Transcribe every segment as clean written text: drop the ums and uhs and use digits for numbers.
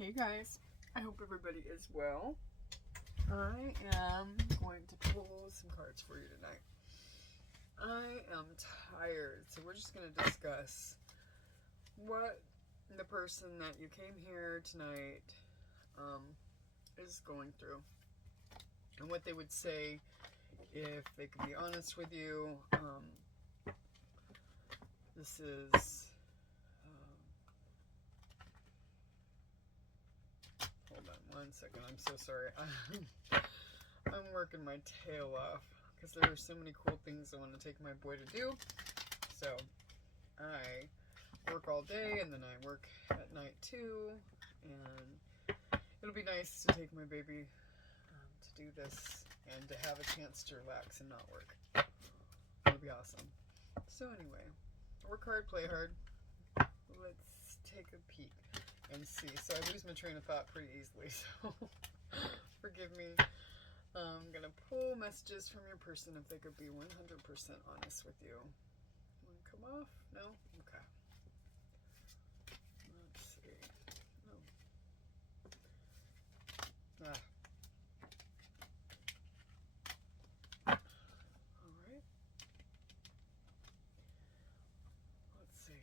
Hey guys, I hope everybody is well. I am going to pull some cards for you tonight. I am tired, so we're just going to discuss what the person that you came here tonight is going through and what they would say if they could be honest with you. This is hold on one second. I'm so sorry. I'm working my tail off because there are so many cool things I want to take my boy to do. So I work all day and then I work at night too. And it'll be nice to take my baby to do this and to have a chance to relax and not work. It'll be awesome. So anyway, work hard, play hard. Let's take a peek and see. So I lose my train of thought pretty easily, so forgive me. I'm going to pull messages from your person if they could be 100% honest with you. Want to come off? No? Okay. Let's see. No. Alright. Let's see.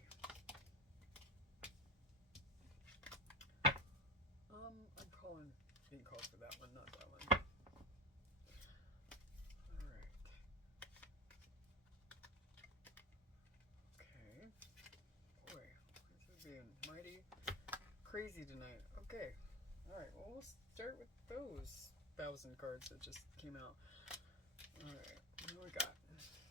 I'm being called for that one, not that one. Alright. Okay. Boy, this is being mighty crazy tonight. Okay. Alright, well, we'll start with those 1,000 cards that just came out. Alright, what do we got? Let's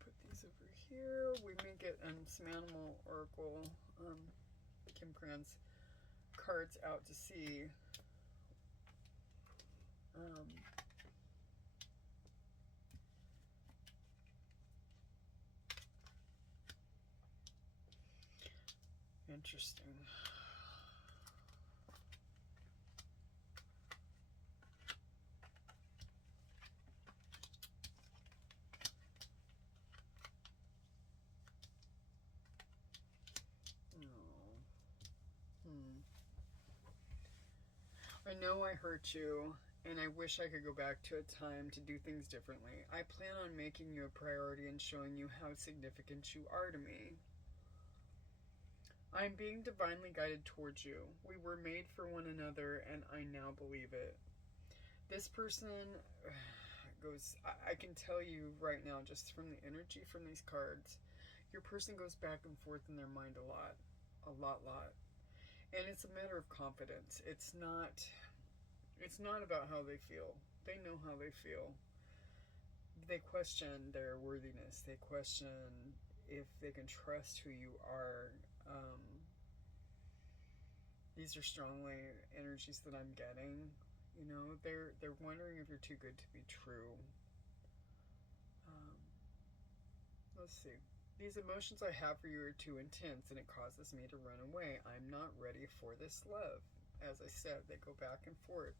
put these over here. We may get some Animal Oracle, Kim Kranz cards out to see. Interesting. I know I hurt you, and I wish I could go back to a time to do things differently. I plan on making you a priority and showing you how significant you are to me. I am being divinely guided towards you. We were made for one another, and I now believe it. This person goes, I can tell you right now, just from the energy from these cards, your person goes back and forth in their mind a lot. And it's a matter of confidence. It's not about how they feel. They know how they feel. They question their worthiness. They question if they can trust who you are. These are strongly energies that I'm getting. You know, they're wondering if you're too good to be true. Let's see. These emotions I have for you are too intense and it causes me to run away. I'm not ready for this love. As I said, they go back and forth.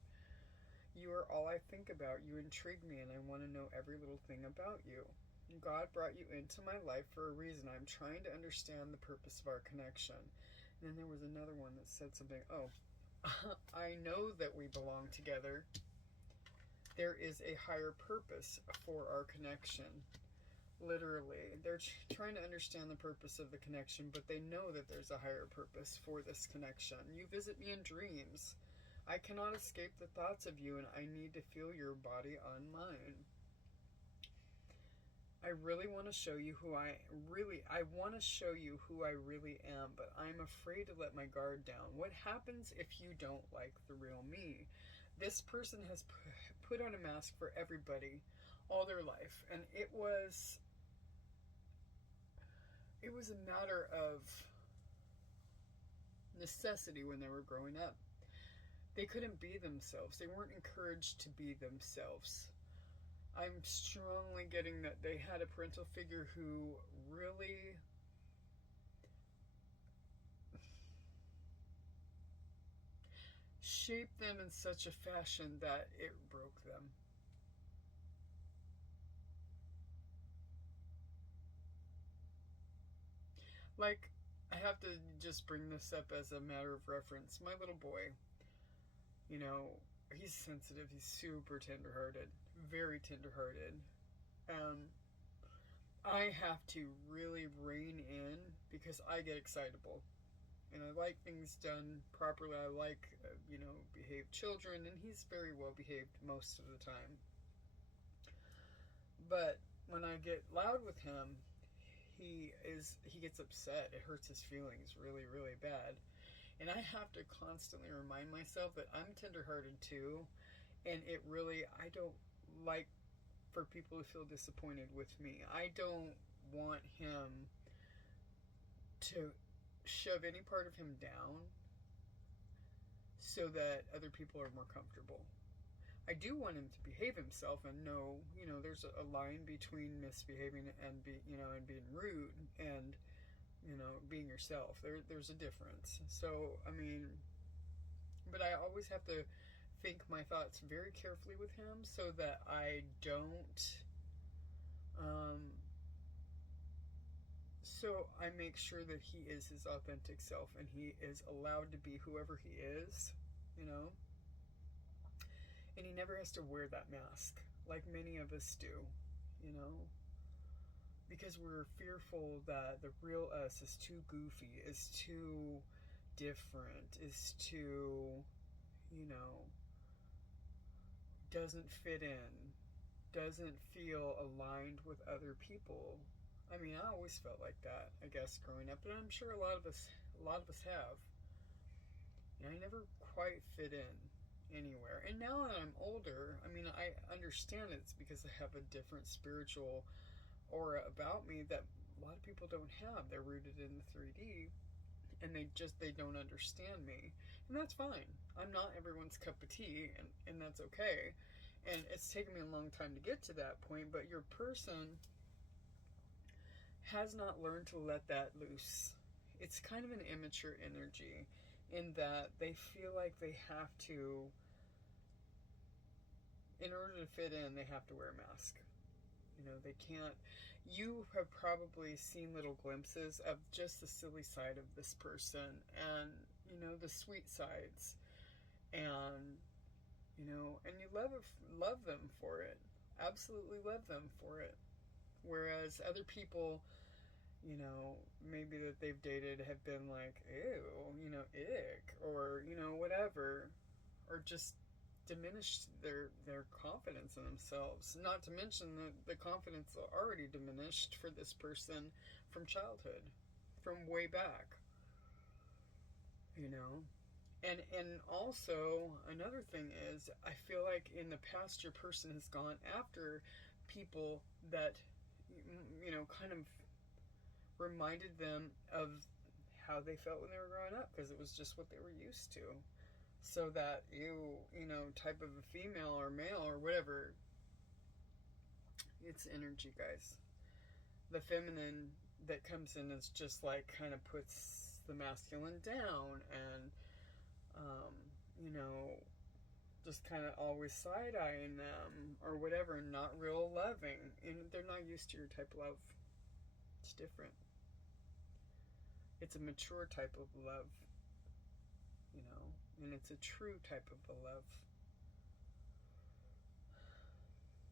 You are all I think about. You intrigue me and I want to know every little thing about you. God brought you into my life for a reason. I'm trying to understand the purpose of our connection. And then there was another one that said something. Oh, I know that we belong together. There is a higher purpose for our connection. Literally, they're trying to understand the purpose of the connection, but they know that there's a higher purpose for this connection. You visit me in dreams. I cannot escape the thoughts of you, and I need to feel your body on mine. I really want to show you I want to show you who I really am, but I'm afraid to let my guard down. What happens if you don't like the real me? This person has put on a mask for everybody all their life, and it was a matter of necessity when they were growing up. They couldn't be themselves. They weren't encouraged to be themselves. I'm strongly getting that they had a parental figure who really shaped them in such a fashion that it broke them. Like, I have to just bring this up as a matter of reference. My little boy, you know, he's sensitive. He's super tenderhearted, very tenderhearted. I have to really rein in because I get excitable. And I like things done properly. I like, behaved children, and he's very well behaved most of the time. But when I get loud with him, he gets upset. It hurts his feelings really, really bad. And I have to constantly remind myself that I'm tenderhearted too, and I don't like for people to feel disappointed with me. I don't want him to shove any part of him down so that other people are more comfortable. I do want him to behave himself and know, there's a line between misbehaving and being rude and, being yourself. There's a difference. So, but I always have to think my thoughts very carefully with him so that I don't, so I make sure that he is his authentic self and he is allowed to be whoever he is, and he never has to wear that mask like many of us do, because we're fearful that the real us is too goofy, is too different, is too, doesn't fit in, doesn't feel aligned with other people. I always felt like that, I guess, growing up, and I'm sure a lot of us have. I never quite fit in anywhere. And now that I'm older, I understand it's because I have a different spiritual aura about me that a lot of people don't have. They're rooted in the 3D, and they don't understand me, and that's fine. I'm not everyone's cup of tea, and that's okay. And it's taken me a long time to get to that point, but your person has not learned to let that loose. It's kind of an immature energy in that they feel like they have to, in order to fit in, they have to wear a mask. They can't. You have probably seen little glimpses of just the silly side of this person and, the sweet sides. And, and you love them for it. Absolutely love them for it. Whereas other people, maybe that they've dated have been like, ew, ick, or, whatever, or just diminished their confidence in themselves. Not to mention the confidence already diminished for this person from childhood, from way back, And also, another thing is, I feel like in the past, your person has gone after people that, kind of reminded them of how they felt when they were growing up, because it was just what they were used to. So that type of a female or male or whatever, it's energy, guys. The feminine that comes in is just like kind of puts the masculine down and, just kind of always side-eyeing them or whatever, not real loving. And they're not used to your type of love. It's different. It's a mature type of love, and it's a true type of love.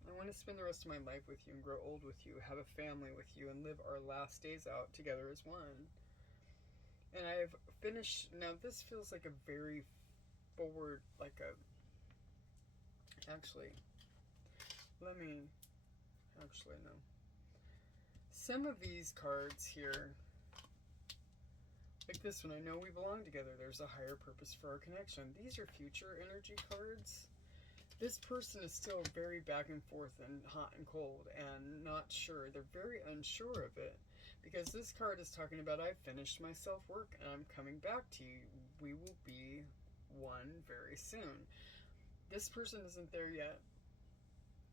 I want to spend the rest of my life with you and grow old with you, have a family with you, and live our last days out together as one. And I've finished. Now this feels like a very forward, no. Some of these cards here, like this one, I know we belong together. There's a higher purpose for our connection. These are future energy cards. This person is still very back and forth and hot and cold and not sure. They're very unsure of it, because this card is talking about, I've finished my self-work and I'm coming back to you. We will be one very soon. This person isn't there yet.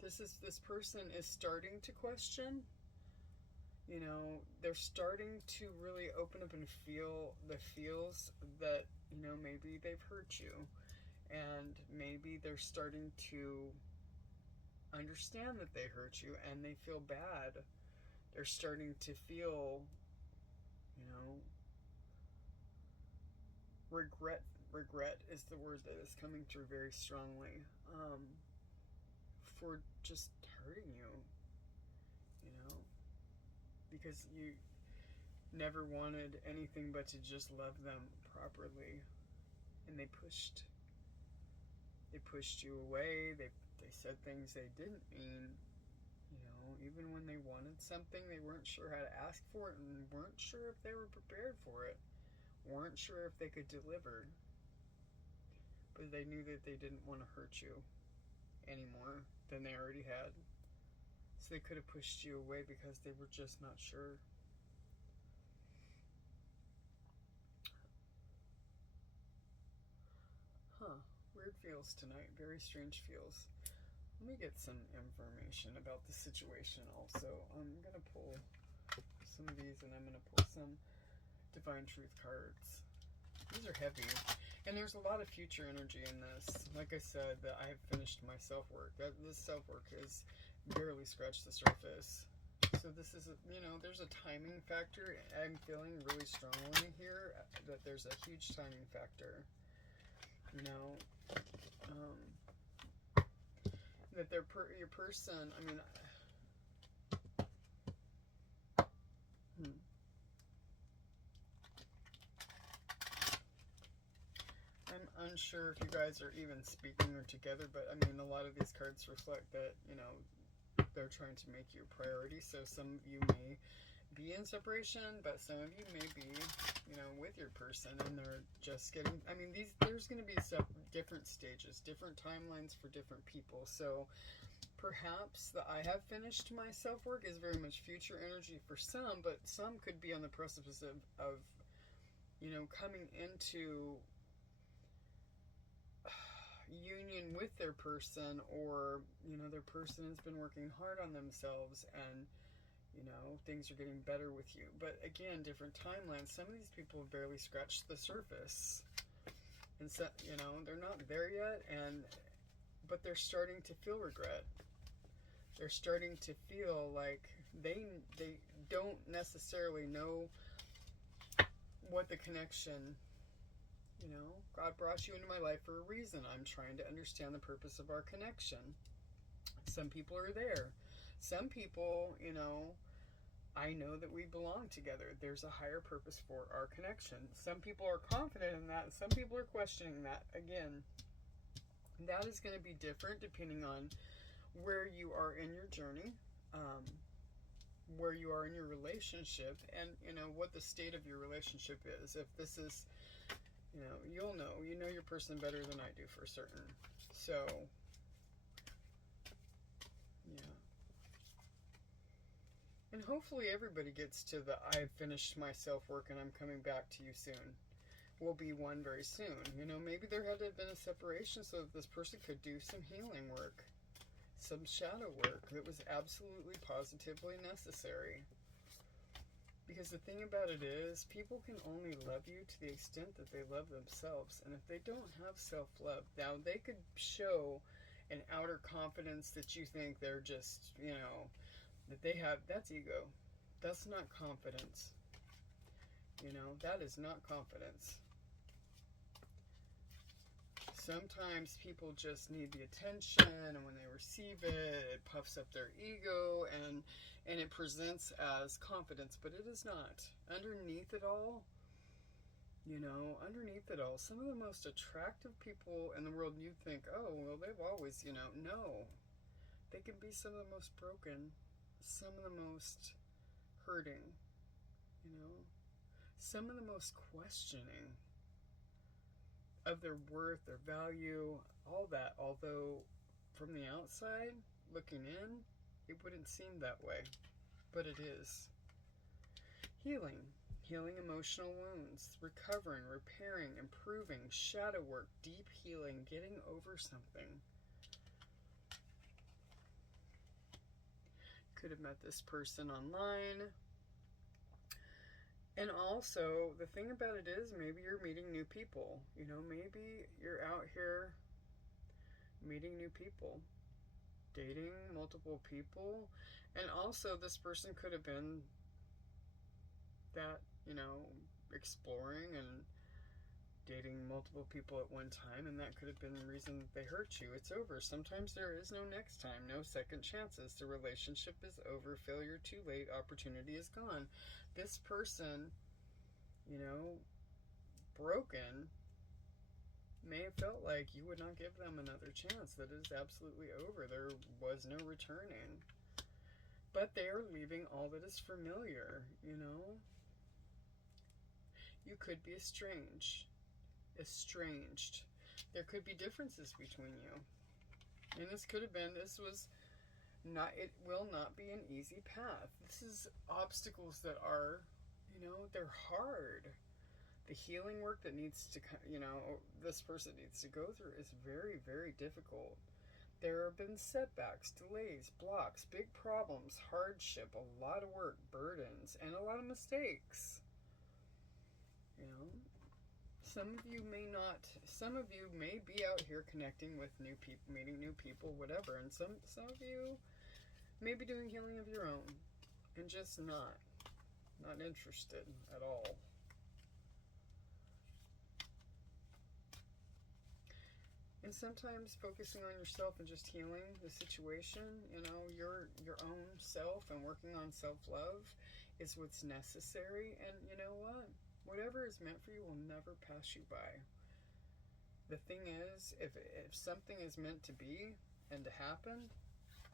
This person is starting to question. They're starting to really open up and feel the feels that, maybe they've hurt you. And maybe they're starting to understand that they hurt you and they feel bad. They're starting to feel, Regret is the word that is coming through very strongly, for just hurting you, you know, because you never wanted anything but to just love them properly, and they pushed you away. They said things they didn't mean. You know, even when they wanted something, they weren't sure how to ask for it, and weren't sure if they were prepared for it, weren't sure if they could deliver. But they knew that they didn't want to hurt you any more than they already had. So they could have pushed you away because they were just not sure. Weird feels tonight. Very strange feels. Let me get some information about the situation also. I'm going to pull some of these, and I'm going to pull some Divine Truth cards. These are heavy. And there's a lot of future energy in this. Like I said, that I have finished my self-work. This self-work has barely scratched the surface. So this is, there's a timing factor. I'm feeling really strongly here that there's a huge timing factor. That your person, I'm unsure if you guys are even speaking or together, but a lot of these cards reflect that, they're trying to make you a priority. So some of you may be in separation, but some of you may be, with your person, and they're just getting, there's going to be different stages, different timelines for different people. So perhaps the I have finished my self-work is very much future energy for some, but some could be on the precipice of coming into union with their person, or, their person has been working hard on themselves, and things are getting better with you. But again, different timelines. Some of these people have barely scratched the surface. And so, they're not there yet, but they're starting to feel regret. They're starting to feel like they don't necessarily know what the connection, God brought you into my life for a reason. I'm trying to understand the purpose of our connection. Some people are there. Some people, I know that we belong together. There's a higher purpose for our connection. Some people are confident in that. Some people are questioning that. Again, that is going to be different depending on where you are in your journey, where you are in your relationship, and, what the state of your relationship is. If this is, you'll know. You know your person better than I do for certain. So, yeah. And hopefully everybody gets to the I've finished my self-work and I'm coming back to you soon. Will be one very soon. Maybe there had to have been a separation so that this person could do some healing work, some shadow work that was absolutely positively necessary. Because the thing about it is, people can only love you to the extent that they love themselves. And if they don't have self-love, now they could show an outer confidence that you think they're just, that they have. That's ego. That's not confidence. That is not confidence. Sometimes people just need the attention, and when they receive it, it puffs up their ego, and it presents as confidence, but it is not. Underneath it all, some of the most attractive people in the world, you think, oh, well, they've always, no. They can be some of the most broken, some of the most hurting, some of the most questioning of their worth, their value, all that. Although from the outside, looking in, it wouldn't seem that way, but it is. Healing emotional wounds, recovering, repairing, improving, shadow work, deep healing, getting over something. Could have met this person online. And also, the thing about it is, maybe you're meeting new people. Maybe you're out here meeting new people, dating multiple people. And also, this person could have been that, exploring and dating multiple people at one time, and that could have been the reason that they hurt you. It's over. Sometimes there is no next time, no second chances. The relationship is over. Failure too late. Opportunity is gone. This person, you know, broken, may have felt like you would not give them another chance, that it is absolutely over. There was no returning. But they are leaving all that is familiar, you know? You could be estranged. There could be differences between you. And this was not, it will not be an easy path. This is obstacles that are, you know, they're hard. The healing work that needs to, you know, this person needs to go through is very, very difficult. There have been setbacks, delays, blocks, big problems, hardship, a lot of work, burdens, and a lot of mistakes. You know, some of you may be out here connecting with new people, meeting new people, whatever, and some of you may be doing healing of your own and just not interested at all. And sometimes focusing on yourself and just healing the situation, you know, your own self, and working on self-love is what's necessary. And you know what? Whatever is meant for you will never pass you by. The thing is, if something is meant to be and to happen,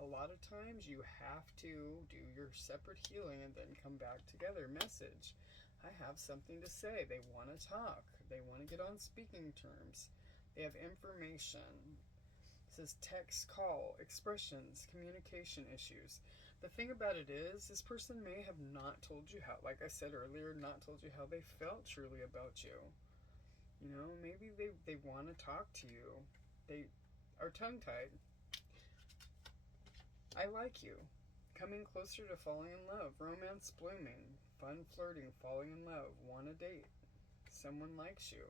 a lot of times you have to do your separate healing and then come back together. Message: I have something to say. They want to talk. They want to get on speaking terms. They have information. It says text, call, expressions, communication issues. The thing about it is, this person may have not told you how, like I said earlier, not told you how they felt truly about you. You know, maybe they want to talk to you. They are tongue-tied. I like you. Coming closer to falling in love. Romance blooming. Fun flirting. Falling in love. Want a date. Someone likes you.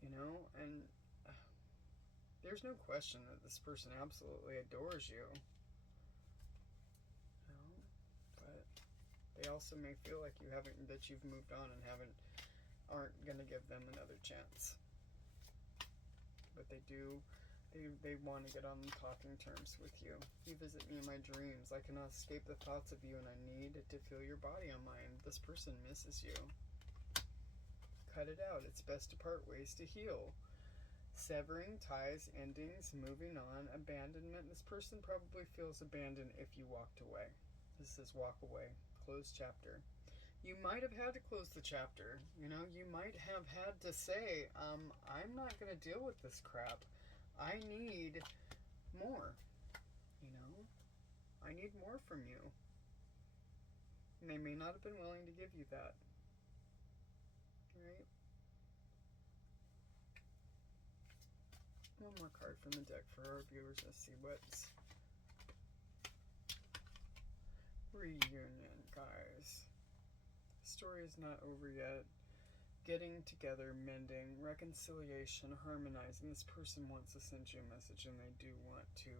You know, and there's no question that this person absolutely adores you. You know, but they also may feel like that you've moved on and aren't going to give them another chance. But they do. They want to get on talking terms with you. You visit me in my dreams. I cannot escape the thoughts of you, and I need to feel your body on mine. This person misses you. Cut it out. It's best to part ways to heal. Severing ties, endings, moving on, abandonment. This person probably feels abandoned if you walked away. This says walk away. Close chapter. You might have had to close the chapter. You know, you might have had to say, I'm not going to deal with this crap. I need more. You know, I need more from you. And they may not have been willing to give you that. Right? One more card from the deck for our viewers. Let's see what's reunion, guys. The story is not over yet. Getting together, mending, reconciliation, harmonizing. This person wants to send you a message, and they do want to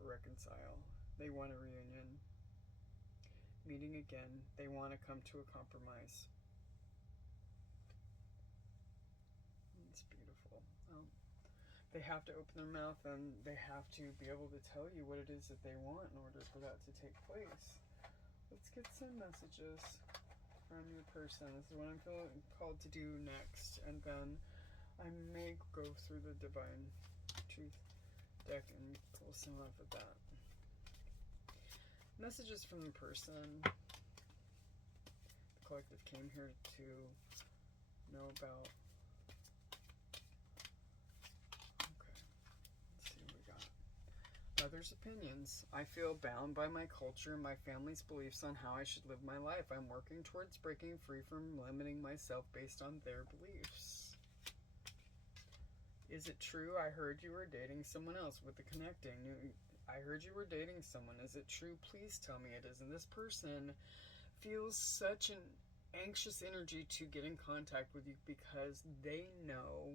reconcile. They want a reunion. Meeting again. They want to come to a compromise. It's beautiful. They have to open their mouth, and they have to be able to tell you what it is that they want in order for that to take place. Let's get some messages from your person. This is what I'm feeling called to do next, and then I may go through the Divine Truth deck and pull some off of that. Messages from the person. The collective came here to know about. Others' opinions. I feel bound by my culture and my family's beliefs on how I should live my life. I'm working towards breaking free from limiting myself based on their beliefs. Is it true? I heard you were dating someone else with the connecting. I heard you were dating someone. Is it true? Please tell me it is. And this person feels such an anxious energy to get in contact with you because they know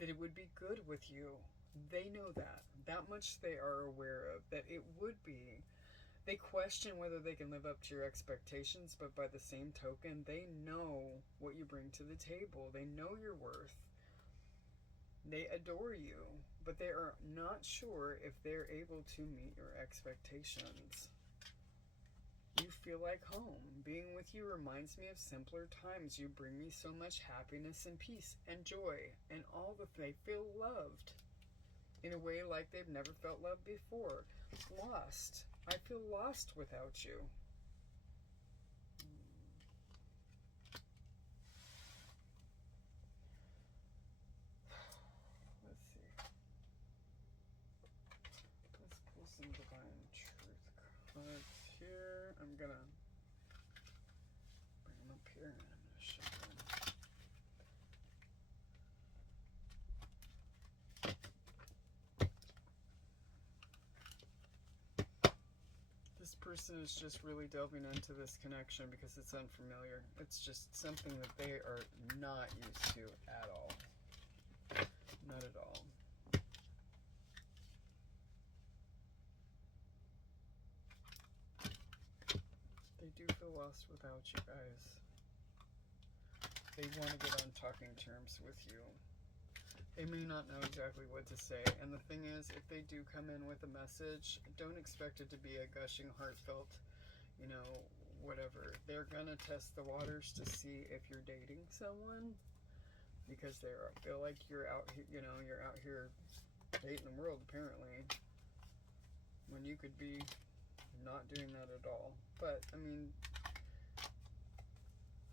that it would be good with you. They know that much they are aware of, that it would be. They question whether they can live up to your expectations, but by the same token, they know what you bring to the table. They know your worth. They adore you, but they are not sure if they're able to meet your expectations. You feel like home. Being with you reminds me of simpler times. You bring me so much happiness and peace and joy, and all the they feel loved in a way like they've never felt love before. Lost. I feel lost without you. Let's see. Let's pull some divine truth cards here. I'm gonna bring them up here and I'm gonna show them. This person is just really delving into this connection because it's unfamiliar. It's just something that they are not used to at all. Not at all. They do feel lost without you guys. They want to get on talking terms with you. They may not know exactly what to say. And the thing is, if they do come in with a message, don't expect it to be a gushing, heartfelt, whatever. They're going to test the waters to see if you're dating someone, because they feel like you're out here, you're out here dating the world, apparently, when you could be not doing that at all. But, I mean,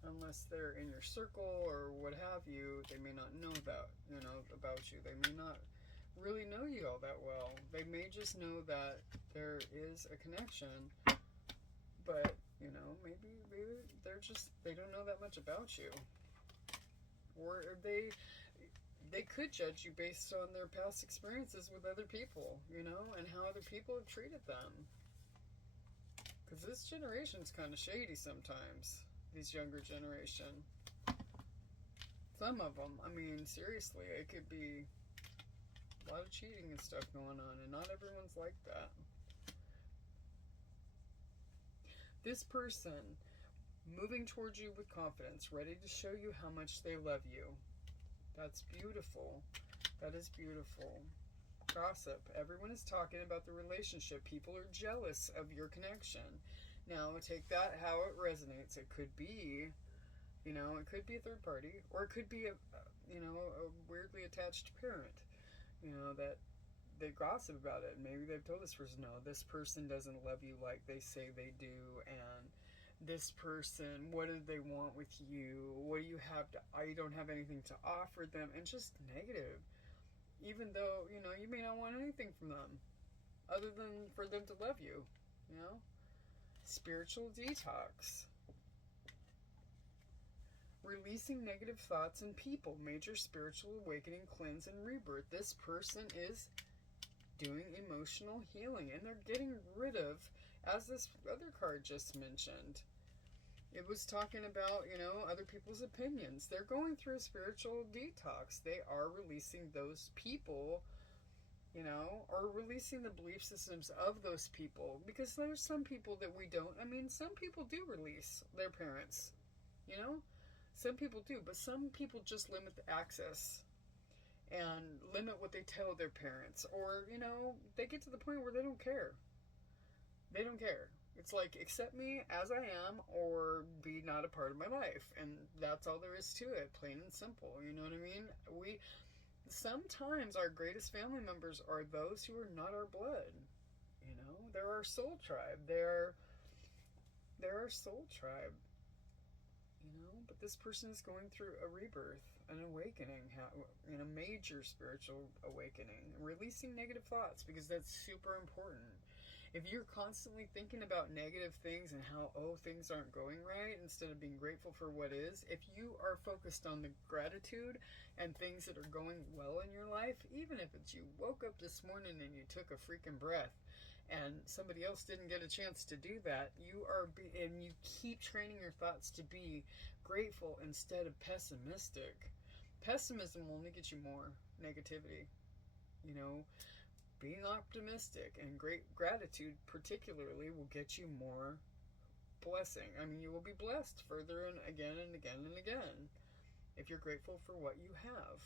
unless they're in your circle or what have you, they may not know about you. They may not really know you all that well. They may just know that there is a connection, but, maybe they don't know that much about you. Or they could judge you based on their past experiences with other people, and how other people have treated them. Because this generation's kind of shady sometimes. These younger generation. Some of them, I mean, seriously, it could be a lot of cheating and stuff going on, and not everyone's like that. This person, moving towards you with confidence, ready to show you how much they love you. That's beautiful. That is beautiful. Gossip. Everyone is talking about the relationship. People are jealous of your connection. Now, take that how it resonates. It could be, it could be a third party, or it could be a weirdly attached parent, that they gossip about it. Maybe they've told this person, no, this person doesn't love you like they say they do, and this person, what do they want with you? What do you have to, you don't have anything to offer them, and just negative. Even though, you may not want anything from them, other than for them to love you, Spiritual detox. Releasing negative thoughts and people. Major spiritual awakening, cleanse, and rebirth. This person is doing emotional healing, and they're getting rid of, as this other card just mentioned, it was talking about, other people's opinions. They're going through a spiritual detox. They are releasing those people, or releasing the belief systems of those people. Because there's some people that we don't. I mean, some people do release their parents, Some people do, but some people just limit the access and limit what they tell their parents. Or, they get to the point where they don't care. They don't care. It's like, accept me as I am, or be not a part of my life. And that's all there is to it, plain and simple. You know what I mean? Sometimes our greatest family members are those who are not our blood. They're our soul tribe. They're our soul tribe. But this person is going through a rebirth, an awakening, a major spiritual awakening, releasing negative thoughts, because that's super important. If you're constantly thinking about negative things and how, things aren't going right, instead of being grateful for what is, if you are focused on the gratitude and things that are going well in your life, even if it's you woke up this morning and you took a freaking breath, and somebody else didn't get a chance to do that, and you keep training your thoughts to be grateful instead of pessimistic. Pessimism will only get you more negativity, being optimistic and great gratitude particularly will get you more blessing. I mean, you will be blessed further and again and again and again if you're grateful for what you have.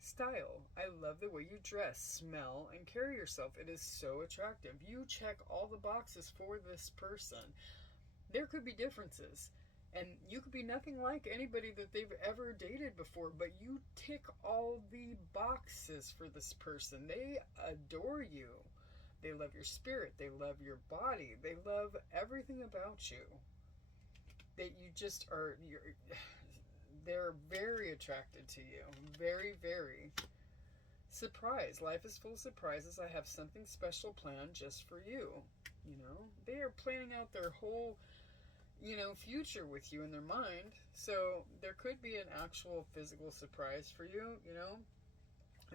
Style. I love the way you dress, smell, and carry yourself. It is so attractive. You check all the boxes for this person. There could be differences, and you could be nothing like anybody that they've ever dated before, but you tick all the boxes for this person. They adore you. They love your spirit. They love your body. They love everything about you. That you just are, they're very attracted to you. Very, very. Surprise. Life is full of surprises. I have something special planned just for you. You know, they are planning out their whole, future with you in their mind. So there could be an actual physical surprise for you,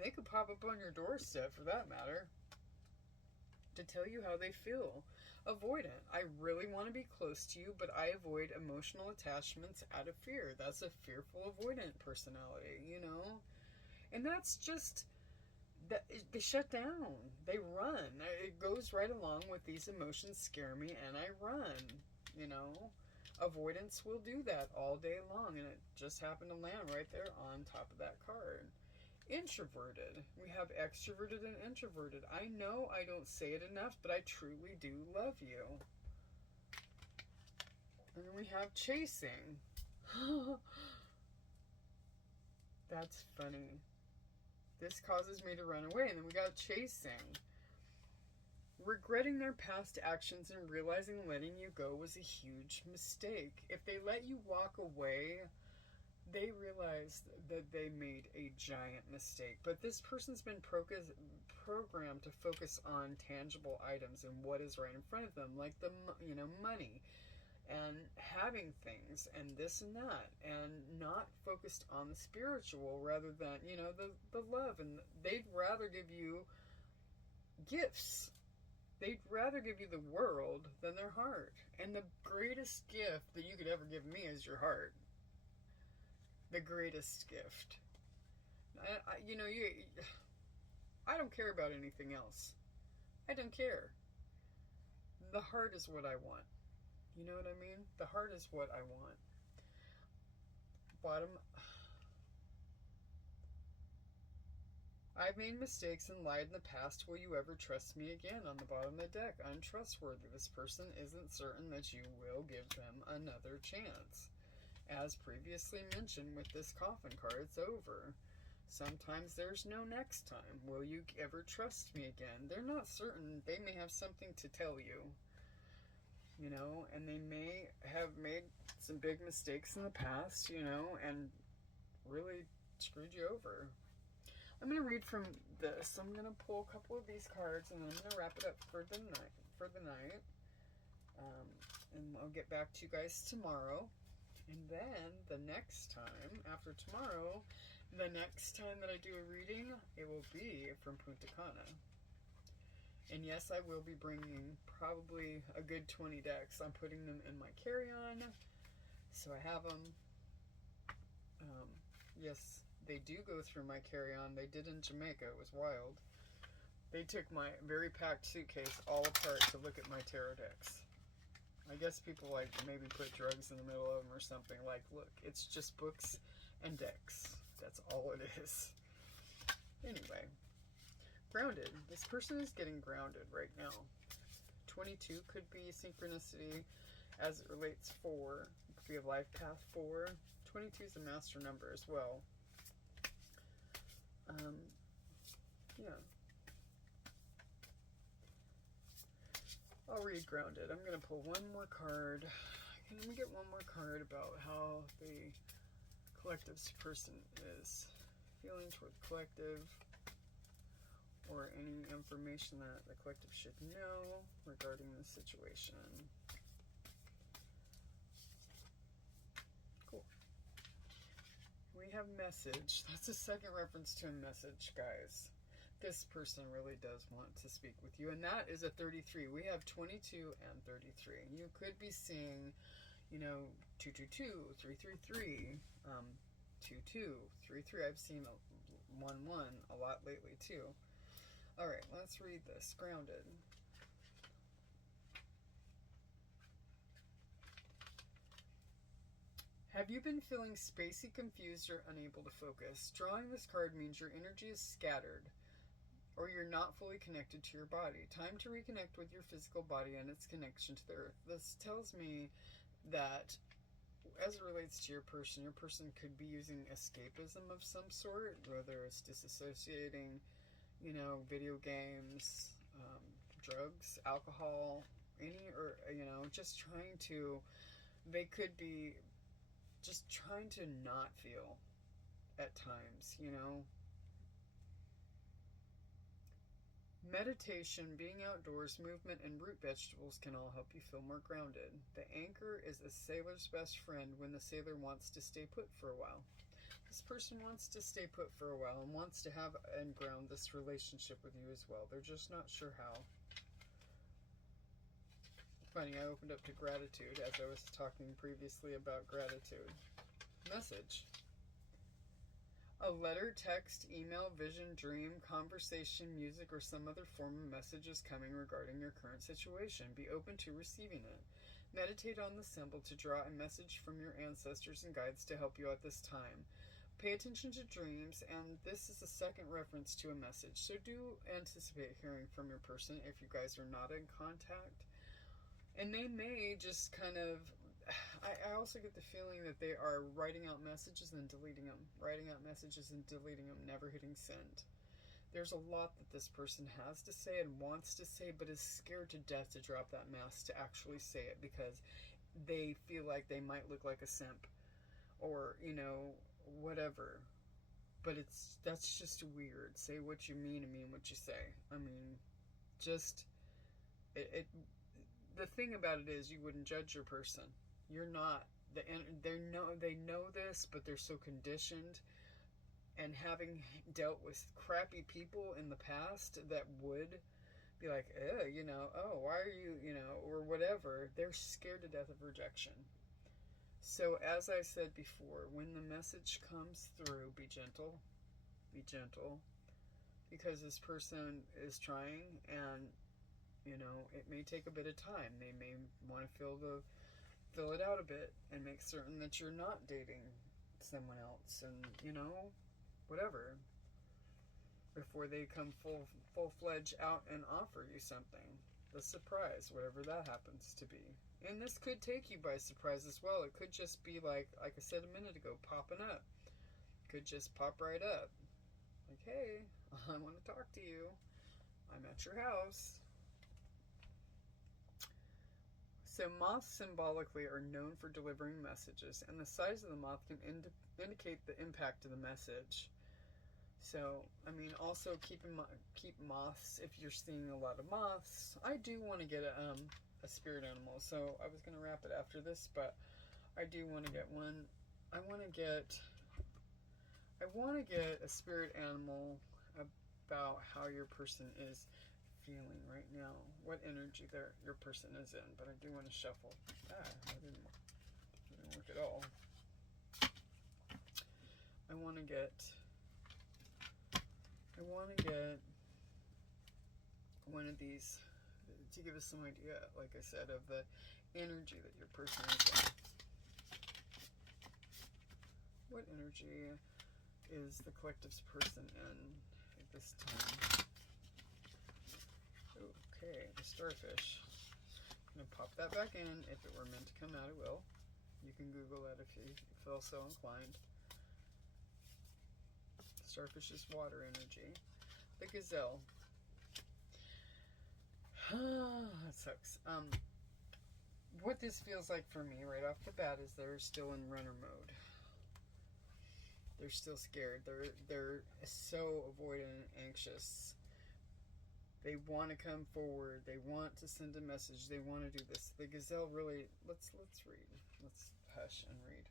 They could pop up on your doorstep, for that matter, to tell you how they feel. Avoidant. I really want to be close to you, but I avoid emotional attachments out of fear. That's a fearful avoidant personality, And that's just, they shut down. They run. It goes right along with these emotions scare me and I run, Avoidance will do that all day long, and it just happened to land right there on top of that card. Introverted. We have extroverted and introverted. I know I don't say it enough, but I truly do love you. And then we have chasing. That's funny. This causes me to run away. And then we got chasing. Regretting their past actions and realizing letting you go was a huge mistake. If they let you walk away, they realized that they made a giant mistake. But this person's been programmed to focus on tangible items and what is right in front of them, like the money and having things and this and that, and not focused on the spiritual rather than the love. And they'd rather give you gifts. They'd rather give you the world than their heart. And the greatest gift that you could ever give me is your heart. The greatest gift. I don't care about anything else. I don't care. The heart is what I want. You know what I mean? The heart is what I want. Bottom. I've made mistakes and lied in the past. Will you ever trust me again? On the bottom of the deck, untrustworthy. This person isn't certain that you will give them another chance. As previously mentioned with this coffin card, it's over. Sometimes there's no next time. Will you ever trust me again? They're not certain. They may have something to tell you. And they may have made some big mistakes in the past, and really screwed you over. I'm going to read from this. I'm going to pull a couple of these cards, and then I'm going to wrap it up for the night. And I'll get back to you guys tomorrow. And then the next time, after tomorrow, the next time that I do a reading, it will be from Punta Cana. And yes, I will be bringing probably a good 20 decks. I'm putting them in my carry-on, so I have them. Yes, they do go through my carry-on. They did in Jamaica. It was wild. They took my very packed suitcase all apart to look at my tarot decks. I guess people maybe put drugs in the middle of them or something. Look, it's just books and decks. That's all it is. Anyway, grounded. This person is getting grounded right now. 22 could be synchronicity as it relates 4. It could be a life path 4. 22 is a master number as well. Yeah. I'll read grounded. I'm going to pull one more card. Let me get one more card about how the collective person is feeling toward the collective, or any information that the collective should know regarding the situation. Cool. We have message. That's a second reference to a message, guys. This person really does want to speak with you, and that is a 33. We have 22 and 33. You could be seeing, 222, 333, 22, 33. I've seen 11 a lot lately too. All right, let's read this. Grounded. Have you been feeling spacey, confused, or unable to focus? Drawing this card means your energy is scattered, or you're not fully connected to your body. Time to reconnect with your physical body and its connection to the earth. This tells me that as it relates to your person could be using escapism of some sort, whether it's disassociating, video games, drugs, alcohol, or, just trying to, they could be just trying to not feel at times, Meditation, being outdoors, movement, and root vegetables can all help you feel more grounded. The anchor is a sailor's best friend when the sailor wants to stay put for a while. This person wants to stay put for a while and wants to have and ground this relationship with you as well. They're just not sure how. Funny, I opened up to gratitude as I was talking previously about gratitude. Message. A letter, text, email, vision, dream, conversation, music, or some other form of message is coming regarding your current situation. Be open to receiving it. Meditate on the symbol to draw a message from your ancestors and guides to help you at this time. Pay attention to dreams, and this is a second reference to a message. So do anticipate hearing from your person if you guys are not in contact. And they may just kind of, I also get the feeling that they are writing out messages and deleting them, never hitting send. There's a lot that this person has to say and wants to say, but is scared to death to drop that mask to actually say it because they feel like they might look like a simp or, whatever. But that's just weird. Say what you mean and mean what you say. I mean, just, the thing about it is you wouldn't judge your person. You're not. They know this, but they're so conditioned, and having dealt with crappy people in the past that would be like, oh, why are you, or whatever. They're scared to death of rejection. So as I said before, when the message comes through, be gentle, because this person is trying, and it may take a bit of time. They may want to fill it out a bit and make certain that you're not dating someone else and, whatever, before they come full-fledged out and offer you something. The surprise, whatever that happens to be. And this could take you by surprise as well. It could just be like I said a minute ago, popping up. Could just pop right up. Like, hey, I want to talk to you. I'm at your house. So moths symbolically are known for delivering messages, and the size of the moth can indicate the impact of the message. So, also keep moths if you're seeing a lot of moths. I do want to get a spirit animal, so I was going to wrap it after this, but I do want to get one. I want to get a spirit animal about how your person is feeling right now, what energy your person is in, but I do want to shuffle. That didn't work at all. I want to get one of these to give us some idea, like I said, of the energy that your person is in. What energy is the collective's person in at this time? Okay, the starfish. I'm going to pop that back in. If it were meant to come out, it will. You can Google that if you feel so inclined. Starfish is water energy. The gazelle. That sucks. What this feels like for me right off the bat is they're still in runner mode. They're still scared. They're so avoidant and anxious. They want to come forward. They want to send a message. They want to do this. The gazelle really, let's read. Let's hush and read.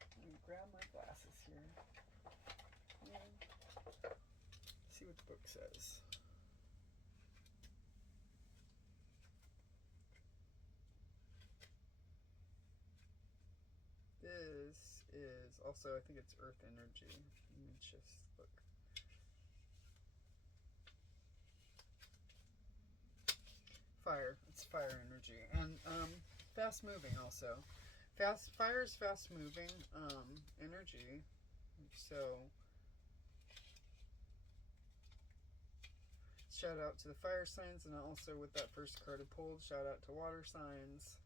Let me grab my glasses here. See what the book says. This is also, I think it's earth energy. Let me just look. fire. It's fire energy. And fast moving also. Fire is fast moving energy. So shout out to the fire signs, and also with that first card I pulled, shout out to water signs.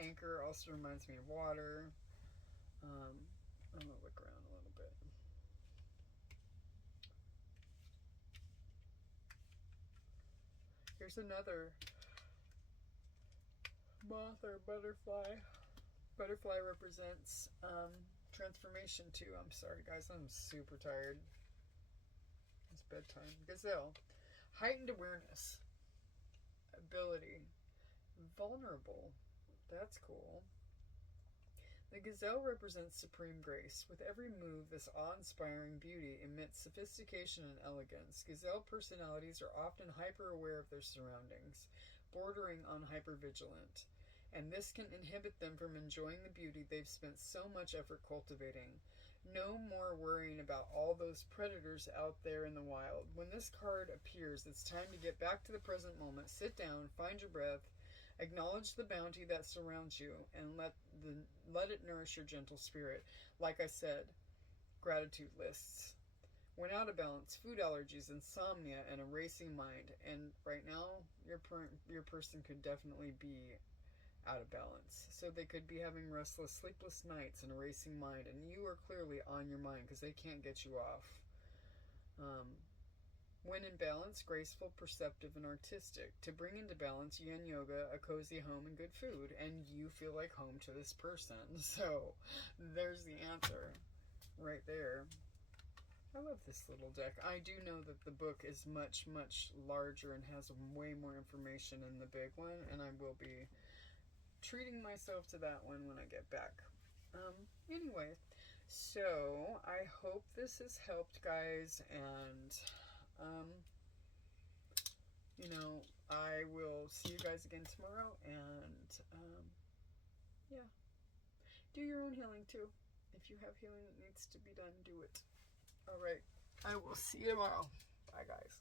Anchor also reminds me of water. I'm going to look around a little bit. Here's another moth or butterfly. Butterfly represents transformation too. I'm sorry guys, I'm super tired. It's bedtime. Gazelle. Heightened awareness. Ability. Vulnerable. That's cool. The gazelle represents supreme grace. With every move, this awe-inspiring beauty emits sophistication and elegance. Gazelle personalities are often hyper-aware of their surroundings, bordering on hypervigilant, and this can inhibit them from enjoying the beauty they've spent so much effort cultivating. No more worrying about all those predators out there in the wild. When this card appears, it's time to get back to the present moment. Sit down, find your breath, acknowledge the bounty that surrounds you, and let it nourish your gentle spirit. Like I said, gratitude lists. When out of balance, food allergies, insomnia, and a racing mind. And right now, your person could definitely be out of balance. So they could be having restless, sleepless nights and a racing mind, and you are clearly on your mind because they can't get you off. When in balance, graceful, perceptive, and artistic. To bring into balance, yin yoga, a cozy home, and good food. And you feel like home to this person. So, there's the answer. Right there. I love this little deck. I do know that the book is much, much larger and has way more information in the big one. And I will be treating myself to that one when I get back. Anyway, so I hope this has helped, guys. And you know, I will see you guys again tomorrow, and yeah, do your own healing too. If you have healing that needs to be done, do it. All right, I will see you tomorrow. Bye, guys.